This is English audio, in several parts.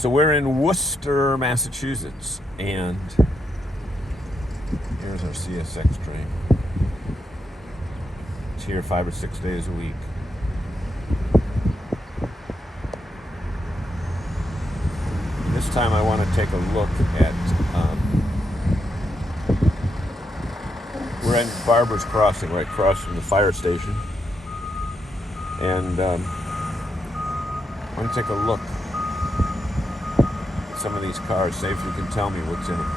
So we're in Worcester, Massachusetts, and here's our CSX train. It's here 5 or 6 days a week. This time I want to take a look at, we're in Barber's Crossing, right across from the fire station. And I want to take a look at some of these cars, see if you can tell me what's in them.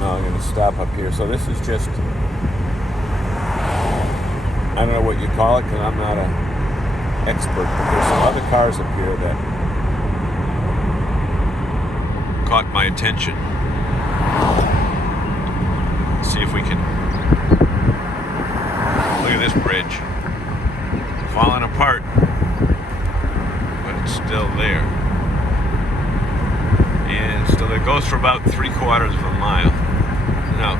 Now I'm going to stop up here. So this is just, I don't know what you call it because I'm not an expert, but there's some other cars up here that caught my attention. Let's see if we can look at this bridge. Falling apart, but it's still there. And still it goes for about 3/4 of a mile. Now,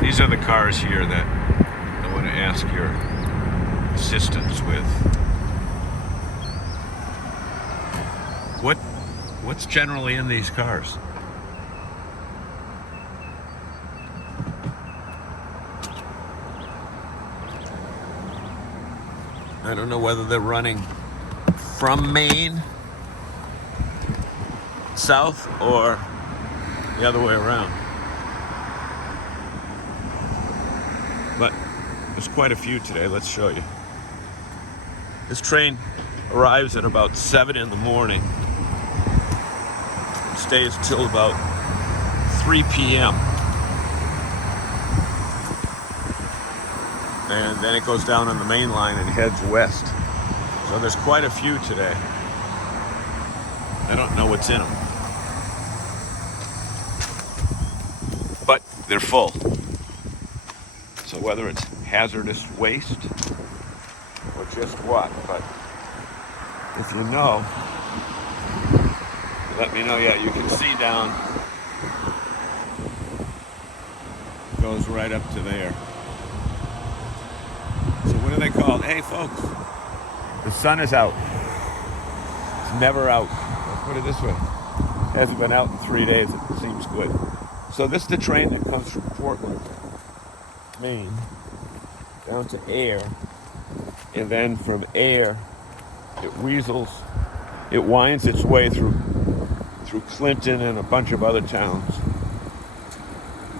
these are the cars here that I want to ask your assistance with. What's generally in these cars? I don't know whether they're running from Maine south or the other way around. But there's quite a few today. Let's show you. This train arrives at about 7 in the morning. Stays till about 3 p.m. And then it goes down on the main line and heads west. So there's quite a few today. I don't know what's in them, but they're full. So whether it's hazardous waste or just what, but if you know, let me know. Yeah, you can see down, goes right up to there. So what are they called? Hey folks, the sun is out. It's never out. Let's put it this way. It hasn't been out in 3 days. It seems good. So this is the train that comes from Portland, Maine, down to Air. And then from Air, it winds its way through Clinton and a bunch of other towns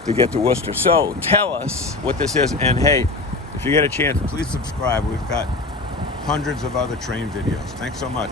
to get to Worcester. So tell us what this is, and hey, if you get a chance, please subscribe. We've got hundreds of other train videos. Thanks so much.